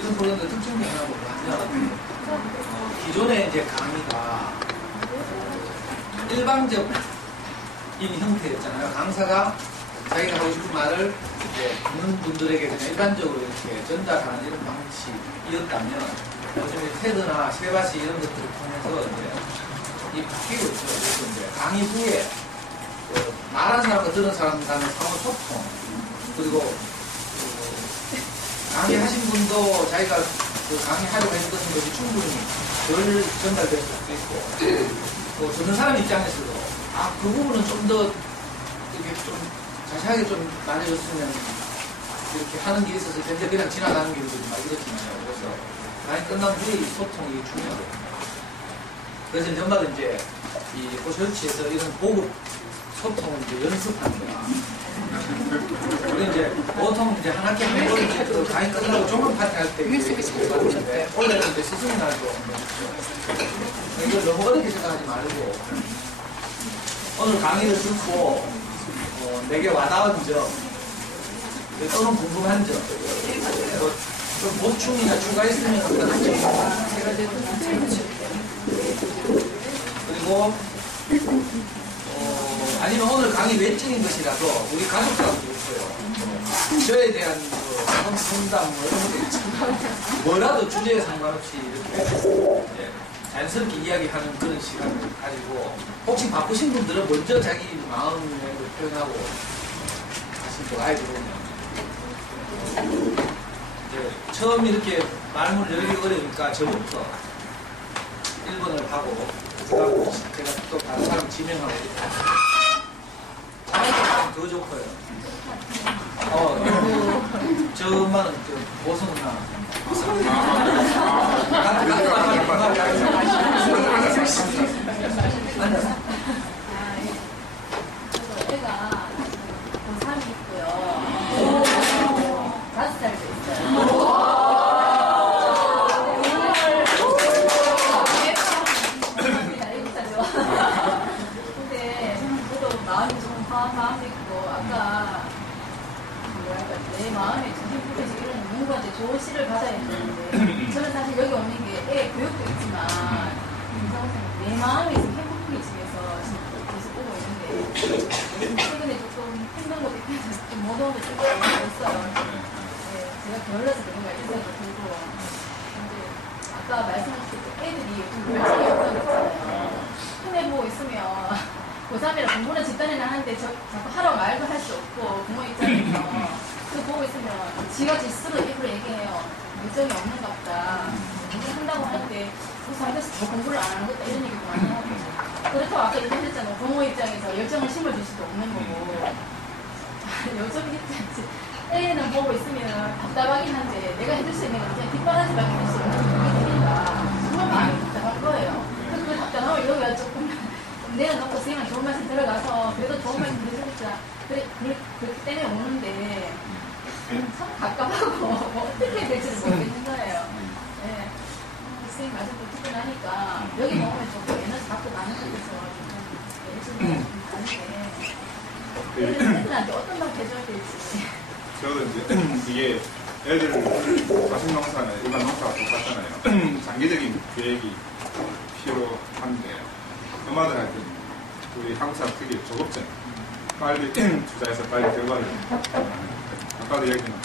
이런 프로그램의 특징이 하나 뭐냐면 기존의 이제 강의가 일방적인 형태였잖아요. 강사가 자기가 하고 싶은 말을 이제 듣는 분들에게 그냥 일반적으로 이렇게 전달하는 이런 방식이었다면 요즘에 테드나 쉐바시 이런 것들을 통해서 이제 이 바뀌고 있어요. 그래서 이제 강의 후에 말하는 사람과 들은 사람 간의 상호 소통, 그리고 강의하신 분도 자기가 그 강의하려고 했던 것이 충분히 덜 전달될 수도 있고, 또 듣는 사람 입장에서도 그 부분은 좀 더 이렇게 좀 자세하게 좀 말해줬으면 이렇게 하는 게 있어서 현재 그냥 지나가는 길도 막 이렇잖아요. 그래서 강의 끝난 후에 이 소통이 중요하거든요. 그래서 전마다 이제 이 호쇼치에서 이런 고급 소통을 이제 연습합니다. 우리 이제 보통 이제 한 학기 한 번 이제 그 강의 끝나고 종합 파티 할 때 이제 원래는 이제 스승의 날도 이걸 너무 어렵게 생각하지 말고 오늘 강의를 듣고 내게 와닿은 점 또는 궁금한 점 좀 보충이나 추가했으면 하는 점 그리고 아니면 오늘 강의 외적인 것이라도 우리 가족들하고도 있어요. 저에 대한 상담 뭐 이런 것도 있지만 뭐라도 주제에 상관없이 이렇게 자연스럽게 이야기하는 그런 시간을 가지고 혹시 바쁘신 분들은 먼저 자기 마음을 표현하고 하신 거 아이들 오면 처음 이렇게 말문을 열기 어려우니까 저부터 1번을 하고 제가 또 다른 사람 지명하고 자기가 더 좋고요. 저 엄마는 보성나 애가 고3이 있고요. 5살도 있어요. 마음이 있고 아까 뭐랄까 내 마음에 중심부에서 이런 누구한테 좋은 시를 받아야 되는데 저는 사실 여기 오는 게 애 교육도 있지만 내 마음에 있는 행복해지기 위해서 계속 보고 있는데 최근에 조금 힘든 것도 있어서 좀 못 오는 게 좀 있어요. 제가 게을러서 그런가 이런 생각도 들고 근데 아까 말씀하셨을 때 애들이 좀 열심히 없다고 했잖아요. 손해 보고 있으면 고3이라 공부는 집단에는 하는데 자꾸 하라고 말도 할 수 없고 부모 입장에서 그거 보고 있으면 지가 스스로 입으로 얘기해요. 열정이 없는 것 같다. 공부한다고 하는데 고3에서 더 공부를 안 하는 것다 이런 얘기도 많이 하고 그렇다고 아까 얘기하셨잖아요. 부모 입장에서 열정을 심어줄 수도 없는 거고 요즘 입장에서 애는 보고 있으면 답답하긴 한데 내가 해줄 수 있는 건 그냥 뒷바라지밖에 할 수 없는 거니까 정말 마음이 답답한 거예요. 그래서 그 답답함을 여기가 조금 내려놓고 선생님은 좋은 말씀 들어가서 그래도 좋은 말씀 해주겠다. 그렇기 때문에 오는데 참 갑갑하고 뭐 어떻게 될지를 모르겠는 거예요. 네. 선생님 말씀도 듣고 나니까 여기 오면 조금 에너지 받고 가는 것 같아서 좀 다른데 애들한테 어떤 말 해줘야 될지. 저도 이제 이게 애들 자식농사는 일반 농사가 똑같잖아요. 장기적인 계획이 필요한데 엄마들한테 우리 한국 사람 특유의 조급증 빨리 투자해서 빨리 결과를 아까도 얘기했지만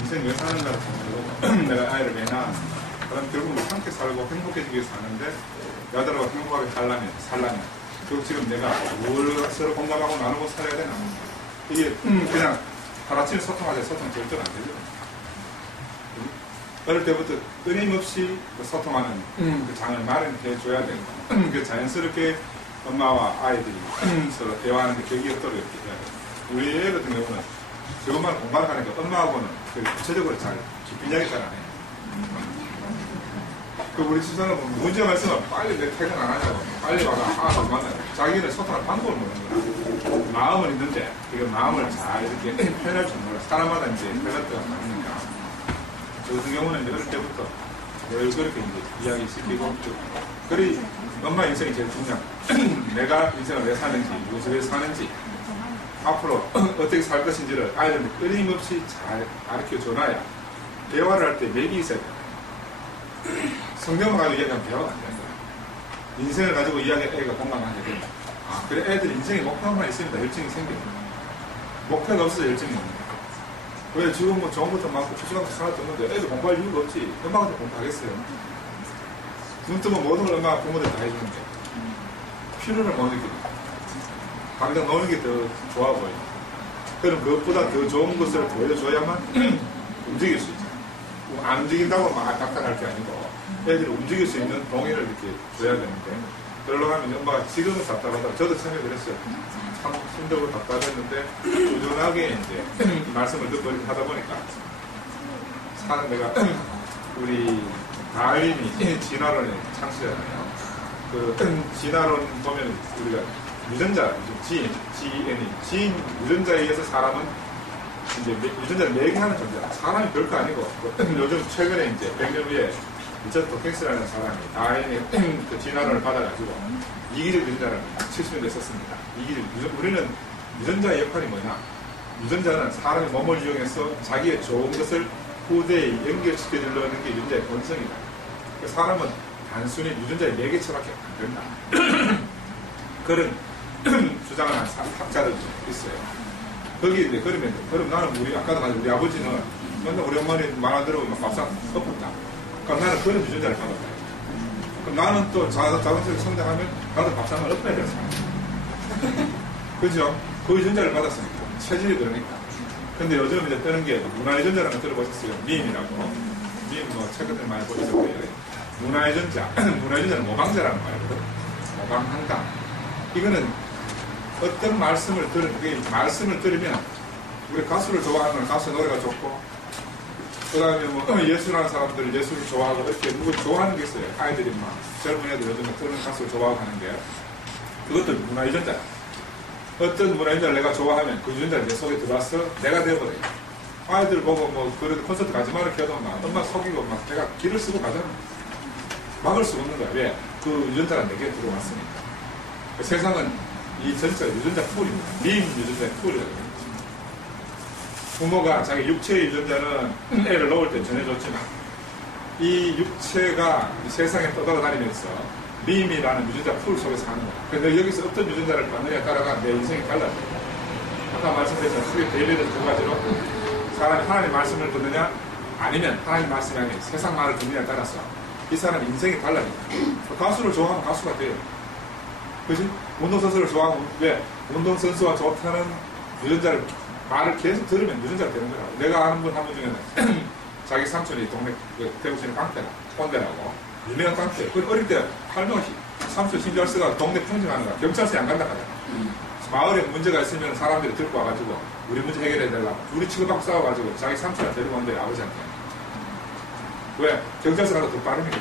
인생 왜 사는가를 보고 내가 아이를 왜 낳았어 그럼 결국 함께 살고 행복해지기 위해서 사는데 여자들하고 행복하게 살려면 결국 지금 내가 뭘 서로 공감하고 나누고 살아야 되나 이게 그냥 하루아침에 소통하자 소통 절대로 안 되죠. 어릴 때부터 끊임없이 소통하는 그 장을 마련해 줘야 되고 그 자연스럽게 엄마와 아이들이 서로 대화하는 데 격이 없도록 이렇게 해야 돼요. 우리 애 같은 경우는 저 엄마를 공부를 하니까 엄마하고는 구체적으로 잘 깊은 이야기 잘 안 해요. 그 우리 집사람은 문제가 있으면 빨리 내 퇴근 안 하냐고 빨리 와라 하나도 만나요. 자기는 소통할 방법을 모르는 거야. 마음은 있는데 그 마음을 잘 이렇게 표현할 줄 몰라. 사람마다 이제 밸런스가 다르니까 저 같은 경우는 어릴 때부터 늘 그렇게 이제 이야기 시키고 그리 엄마 인생이 제일 중요한 내가 인생을 왜 사는지 무엇을 왜 사는지 앞으로 어떻게 살 것인지를 아이들한테 끊임없이 잘 가르쳐 줘놔야 대화를 할 때 맥이 있어야 돼요. 성경을 가지고 이야기하면 대화가 안 되는 거예요. 인생을 가지고 이야기할 애가 공감하게 되면 아 그래 애들 인생에 목표만 있으니까 열정이 생겨요. 목표가 없어서 열정이 없는 거예요. 왜 지금 뭐 좋은 것도 많고 부족한 것도 하나도 없는데 애들 공부할 이유가 없지. 엄마한테 공부하겠어요. 눈 뜨면 모든 걸 엄마가 부모들 다 해주는데 필요를 못 느끼고 당장 노는 게 더 좋아 보여요. 그럼 그것보다 더 좋은 것을 보여줘야만 움직일 수 있죠. 안 움직인다고 막 답답할 게 아니고 애들이 움직일 수 있는 동의를 이렇게 줘야 되는데 그러려고 하면 엄마가 지금은 답답하다. 저도 참여 그랬어요. 참 힘들고 답답했는데 꾸준하게 이제 이 말씀을 듣고 이렇게 하다 보니까 사는 내가 우리 다알림이 진화론의 창시자잖아요. 그 진화론 보면 우리가 유전자, 지인, 유전자에 의해서 사람은 이제 유전자를 매개하는 존재다. 사람이 별거 아니고 요즘 최근에 이제 100년 후에 리처드 도킹스라는 사람이 다알림의 그 진화론을 받아가지고 이기적 유전자를 70년대에 썼습니다. 우리는 유전자의 역할이 뭐냐? 유전자는 사람의 몸을 이용해서 자기의 좋은 것을 후대에 연결시켜주려는 게 유전자의 본성이다. 사람은 단순히 유전자의 매개체밖에 안 된다. 그런 주장을 한 학자들도 있어요. 거기에 이제 그럼 나는 아까도 말한 우리 아버지는 맨날 우리 어머니 말 안 들으면 밥상 엎었다. 그럼 나는 그런 유전자를 받았다. 그럼 나는 또 자동차를 성장하면 나도 밥상을 엎어야 되는 사람. 그죠? 그 유전자를 받았으니까. 체질이 그러니까. 근데 요즘 이제 뜨는 게 문화유전자라는 거 들어보셨어요? 밈이라고. 밈 뭐 최근에 많이 보셨을 거예요. 문화유전자. 문화유전자는 모방자라는 말이거든. 모방한다. 이거는 어떤 말씀을 들으면 우리 가수를 좋아하는 건 가수 노래가 좋고 그 다음에 뭐 예술하는 사람들 예술을 좋아하고 이렇게 누굴 좋아하는 게 있어요. 아이들이 막 젊은 애들 요즘에 듣는 가수를 좋아하고 하는데 그것도 문화유전자야. 어떤 문화유전자를 내가 좋아하면 그 유전자를 내 속에 들어와서 내가 되어버려요. 아이들 보고 뭐 그래도 콘서트 가지 마라 해도 막 엄마 속이고 막 내가 길을 쓰고 가잖아. 막을 수 없는 거야. 왜? 그 유전자가 내게 들어왔으니까. 세상은 이 전체가 유전자 풀입니다. 밈 유전자의 풀이거든요. 부모가 자기 육체의 유전자는 애를 놓을 때 전해줬지만 이 육체가 세상에 떠돌아다니면서 밈이라는 유전자 풀 속에서 하는 거야. 그래서 여기서 어떤 유전자를 받느냐에 따라가 내 인생이 달라져요. 아까 말씀드렸잖아요. 크게 대비된 두 가지로 사람이 하나님의 말씀을 듣느냐 아니면 하나님의 말씀이 아닌 세상 말을 듣느냐에 따라서 이 사람 인생이 달라집니다. 가수를 좋아하면 가수가 돼요. 그지? 운동선수를 좋아하면 왜? 운동선수와 좋다는 유전자를 말을 계속 들으면 유전자가 되는 거라고. 내가 아는 분 한 분 중에는 자기 삼촌이 동네 대구시는 깡패라, 꼰대라고 유명한 깡패. 그 어릴 때 할머니 삼촌 신결스가 동네 평정하는 거야. 경찰서에 안 간다 하잖아. 마을에 문제가 있으면 사람들이 들고 와가지고 우리 문제 해결해 달라고 둘이 치고받고 싸워가지고 자기 삼촌한테 데리고 온대 아버지한테. 왜? 경찰서 가서 더 빠르니까.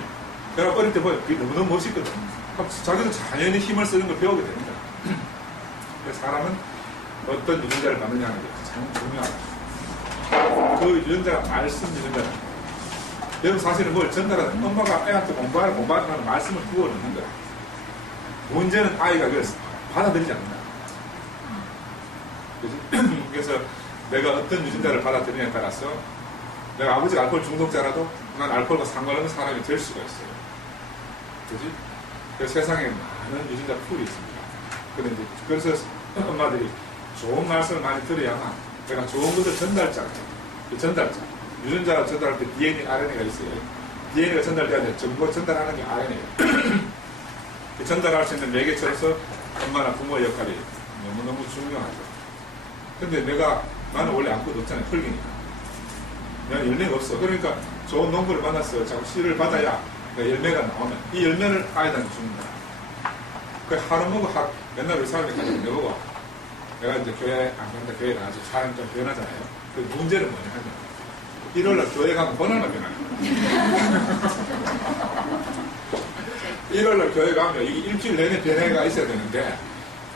내가 어릴 때 보여. 그게 너무너무 멋있거든. 자기도 자연히 힘을 쓰는 걸 배우게 됩니다. 사람은 어떤 유전자를 받느냐 하는 게 가장 중요하다. 그 유전자가 말씀 유전자다. 여러분 사실은 뭘 전달하는 엄마가 애한테 공부하는 말씀을 부어 넣는 거야. 문제는 아이가 그걸 받아들이지 않는다. 그치? 그래서 내가 어떤 유전자를 받아들이냐에 따라서 내가 아버지가 알코올 중독자라도 난 알코올과 상관없는 사람이 될 수가 있어요. 그지? 그래서 세상에 많은 유전자 풀이 있습니다. 그런데 그래서 엄마들이 좋은 말씀을 많이 들어야만 내가 좋은 것을 전달자가 그 전달자. 유전자가 전달할 때 DNA, RNA가 있어요. DNA가 전달돼야 돼. 정보 전달하는 게 RNA예요. 그 전달할 수 있는 매개체로서 엄마나 부모의 역할이 너무너무 중요하죠. 근데 나는 원래 아무것도 없잖아요. 흙이니까. 내가 열매가 없어. 그러니까 좋은 농부를 만났어. 자꾸 씨를 받아야 열매가 나오면 이 열매를 아이들한테 주는 거야. 그 하루 먹고 맨날 우리 사람이 가지고 내보고 내가 이제 교회 안 간다. 교회 가서 사람이 좀 변하잖아요. 그 문제는 뭐냐 하면 1월날 교회 가면 번호만 변하는 거야. 1월날 교회 가면 이게 일주일 내내 변화가 있어야 되는데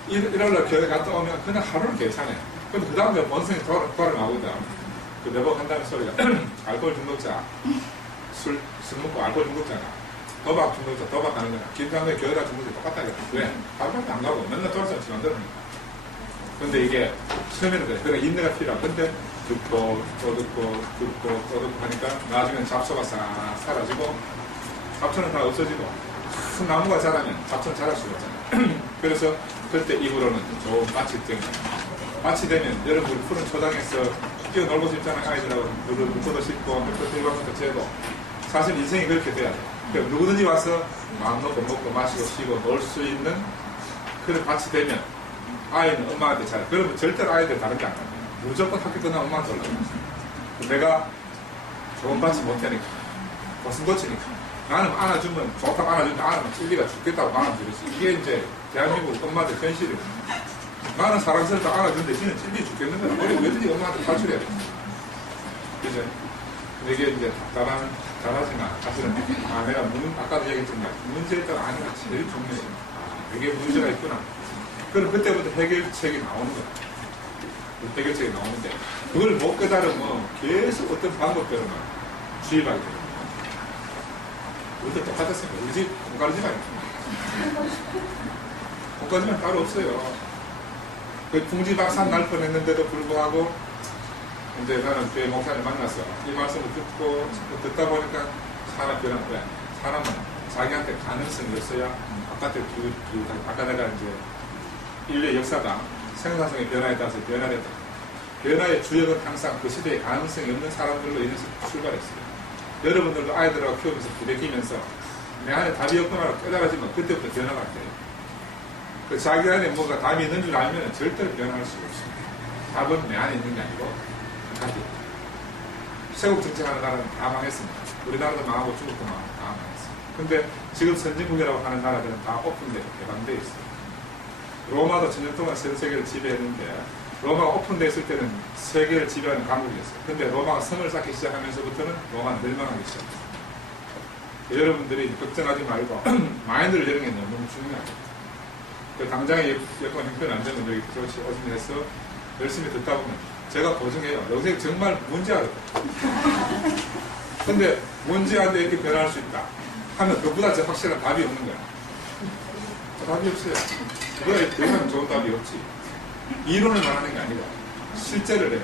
1월날 교회 갔다 오면 그냥 하루는 괜찮아요. 근데 그 다음에 본성이 돌아나오거든. 그 내보고 한다는 소리가 알코올 중독자 술 먹고 알코올 중독자가 도박 중독자 도박하는 거나 김장대 교회가 중독자 똑같다. 왜? 밥밖에 안 가고 맨날 돌아서 지만 들으니까. 근데 이게 처음에는 그래. 그러니까 인내가 필요하고 근데 듣고 또 듣고 듣고 또 듣고 하니까 나중엔 잡초가 싹 사라지고 잡초는 다 없어지고 큰 나무가 자라면 잡초는 자랄 수가 없잖아요. 그래서 그때 입으로는 좋은 밭이 되는 거예요. 밭이 되면 여러분 푸른 초장에서 뛰어놀고 싶잖아요. 아이들하고 물도 씻고 햇볕 들어가면서 재고 사실 인생이 그렇게 돼야 돼요. 그러니까 누구든지 와서 마음 놓고 먹고 마시고 쉬고 놀 수 있는 그런 밭이 되면 아이는 엄마한테 잘 그러면 절대로 아이들 다른 게 안 가요. 무조건 학교 끝나면 엄마한테 올라가요. 내가 좋은 밭이 못하니까 고슴도치니까 나는 안아주면 좋다고 안아주는데 안아주면 찔리가 죽겠다고 안아주겠어. 이게 이제 대한민국 엄마들 현실이에요. 나는 사랑스럽다 안아주는데 지는 찔리 죽겠는 거야. 왜든지 엄마한테 탈출해야 돼. 그죠? 이게 이제 잘하지만 사실은 내가 아까도 얘기했지만 문제에 따라 아니가 제일 중요해요. 이게 문제가 있구나. 그럼 그때부터 해결책이 나오는 거야. 해결책이 나오는데 그걸 못 깨달으면 계속 어떤 방법대로만 주입하게 돼요. 우리도 똑같았습니다. 우리 집 콩가루집안이 콩가루집안 따로 없어요. 그 풍지박산 날 뻔했는데도 불구하고 이제 나는 교회 목사를 만나서 이 말씀을 듣다 보니까 사람 변한 거야. 사람은 자기한테 가능성이 있어야 바깥에 아까 내가 이제 인류의 역사가 생산성의 변화에 따라서 변화를 했다. 변화의 주역은 항상 그 시대에 가능성이 없는 사람들로 인해서 출발했어요. 여러분들도 아이들하고 키우면서 부대끼면서 내 안에 답이 없구나라고 깨달아지면 그때부터 변화가 돼요. 그 자기 안에 뭔가 답이 있는 줄 알면 절대로 변화할 수가 없어요. 답은 내 안에 있는 게 아니고 답이. 세국 정책하는 나라는 다 망했습니다. 우리나라도 망하고 중국도 망하고 다 망했어요. 근데 지금 선진국이라고 하는 나라들은 다 오픈되고 개방되어 있어요. 로마도 천년 동안 전 세계를 지배했는데 로마가 오픈되어 있을 때는 세계를 지배하는 강국이었어요. 근데 로마가 성을 쌓기 시작하면서부터는 로마는 멸망하기 시작했어요. 여러분들이 걱정하지 말고 마인드를 여는 게 너무 중요해요. 그 당장의 여건 형편 안 되면 여기 조치 오신해서 열심히 듣다 보면 제가 보증해요. 여기서 정말 문제하거든요. 근데 문제한데 이렇게 변할 수 있다 하면 그보다 더 확실한 답이 없는 거야. 답이 없어요. 그거에 더 이상 좋은 답이 없지. 이론을 말하는 게 아니라 실제를 해.